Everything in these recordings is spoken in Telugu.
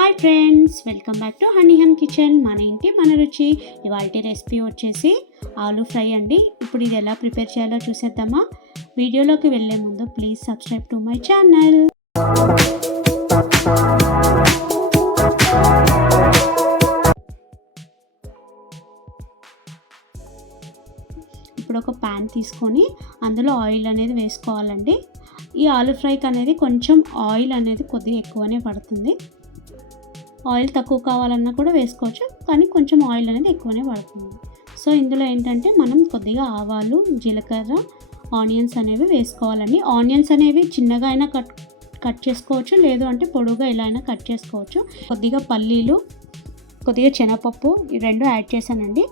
Hi friends, welcome back to Honey Hum Kitchen. మన ఇంటి మన రుచి. ఇవాల్టి రెసిపీ వచ్చేసి ఆలూ ఫ్రై అండి. ఇప్పుడు ఇది ఎలా ప్రిపేర్ చేయాలో చూసేద్దామా? వీడియోలోకి వెళ్ళే ముందు please subscribe to my channel. ఇప్పుడు ఒక ప్యాన్ తీసుకొని అందులో ఆయిల్ అనేది వేసుకోవాలండి. ఈ ఆలూ ఫ్రైకి అనేది కొంచెం ఆయిల్ అనేది కొద్దిగా ఎక్కువనే పడుతుంది. ఆయిల్ తక్కువ కావాలన్నా కూడా వేసుకోవచ్చు, కానీ కొంచెం ఆయిల్ అనేది ఎక్కువనే పడుతుంది. సో ఇందులో ఏంటంటే మనం కొద్దిగా ఆవాలు, జీలకర్ర, ఆనియన్స్ అనేవి వేసుకోవాలండి. ఆనియన్స్ అనేవి చిన్నగా అయినా కట్ చేసుకోవచ్చు, లేదు అంటే పొడుగా ఇలా అయినా కట్ చేసుకోవచ్చు. కొద్దిగా పల్లీలు, కొద్దిగా శనగపప్పు, ఈ రెండు యాడ్ చేశానండి.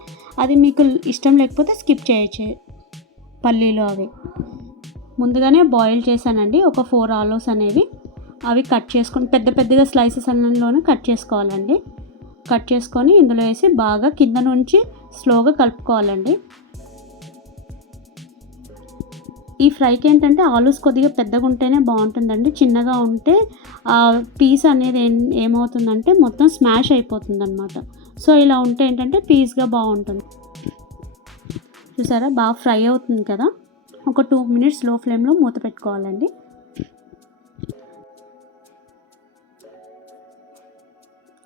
అది మీకు ఇష్టం లేకపోతే స్కిప్ చేయొచ్చు. పల్లీలు అవి ముందుగానే బాయిల్ చేశానండి. ఒక 4 ఆలూస్ అనేవి అవి కట్ చేసుకొని పెద్ద పెద్దగా స్లైసెస్ అన్నంలోనే కట్ చేసుకోవాలండి. కట్ చేసుకొని ఇందులో వేసి బాగా కింద నుంచి స్లోగా కలుపుకోవాలండి. ఈ ఫ్రైకి ఏంటంటే ఆలూస్ కొద్దిగా పెద్దగా ఉంటేనే బాగుంటుందండి. చిన్నగా ఉంటే ఆ పీస్ అనేది ఏమవుతుందంటే మొత్తం స్మాష్ అయిపోతుంది అనమాట. సో ఇలా ఉంటే ఏంటంటే పీస్గా బాగుంటుంది. చూసారా, బాగా ఫ్రై అవుతుంది కదా. ఒక 2 మినిట్స్ లో ఫ్లేమ్లో మూత పెట్టుకోవాలండి.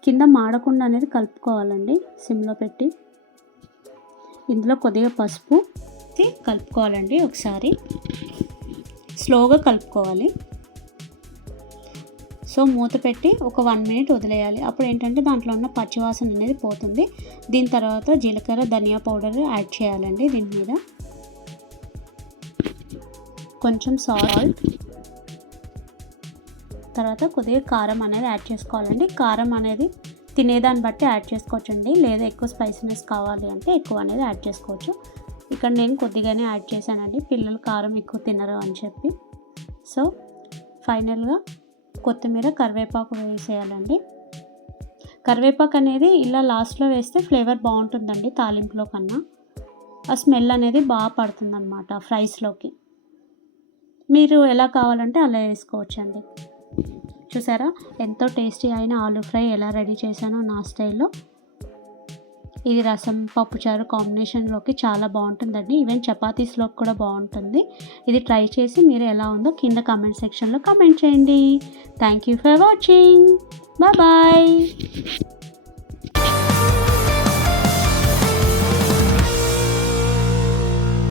కింద మాడకుండా అనేది కలుపుకోవాలండి సిమ్లో పెట్టి. ఇందులో కొద్దిగా పసుపు కలుపుకోవాలండి. ఒకసారి స్లోగా కలుపుకోవాలి. సో మూత పెట్టి ఒక 1 మినిట్ వదిలేయాలి. అప్పుడు ఏంటంటే దాంట్లో ఉన్న పచ్చివాసన అనేది పోతుంది. దీని తర్వాత జీలకర్ర, ధనియా పౌడర్ యాడ్ చేయాలండి. దీని మీద కొంచెం సాల్ట్, తర్వాత కొద్దిగా కారం అనేది యాడ్ చేసుకోవాలండి. కారం అనేది తినేదాన్ని బట్టి యాడ్ చేసుకోవచ్చండి, లేదా ఎక్కువ స్పైసీనెస్ కావాలి అంటే ఎక్కువ అనేది యాడ్ చేసుకోవచ్చు. ఇక్కడ నేను కొద్దిగానే యాడ్ చేశానండి, పిల్లలు కారం ఎక్కువ తినరు అని చెప్పి. సో ఫైనల్గా కొత్తిమీర, కరివేపాకు వేసేయాలండి. కరివేపాకు అనేది ఇలా లాస్ట్లో వేస్తే ఫ్లేవర్ బాగుంటుందండి తాలింపులో కన్నా. ఆ స్మెల్ అనేది బాగా పడుతుంది అన్నమాట ఫ్రైస్లోకి. మీరు ఎలా కావాలంటే అలా వేసుకోవచ్చండి. చూసారా, ఎంతో టేస్టీ అయిన ఆలూ ఫ్రై ఎలా రెడీ చేశానో నా స్టైల్లో. ఇది రసం, పప్పుచారు కాంబినేషన్లోకి చాలా బాగుంటుందండి. ఈవెన్ చపాతీస్లోకి కూడా బాగుంటుంది. ఇది ట్రై చేసి మీరు ఎలా ఉందో కింద కామెంట్ సెక్షన్లో కామెంట్ చేయండి. Thank you for watching. Bye.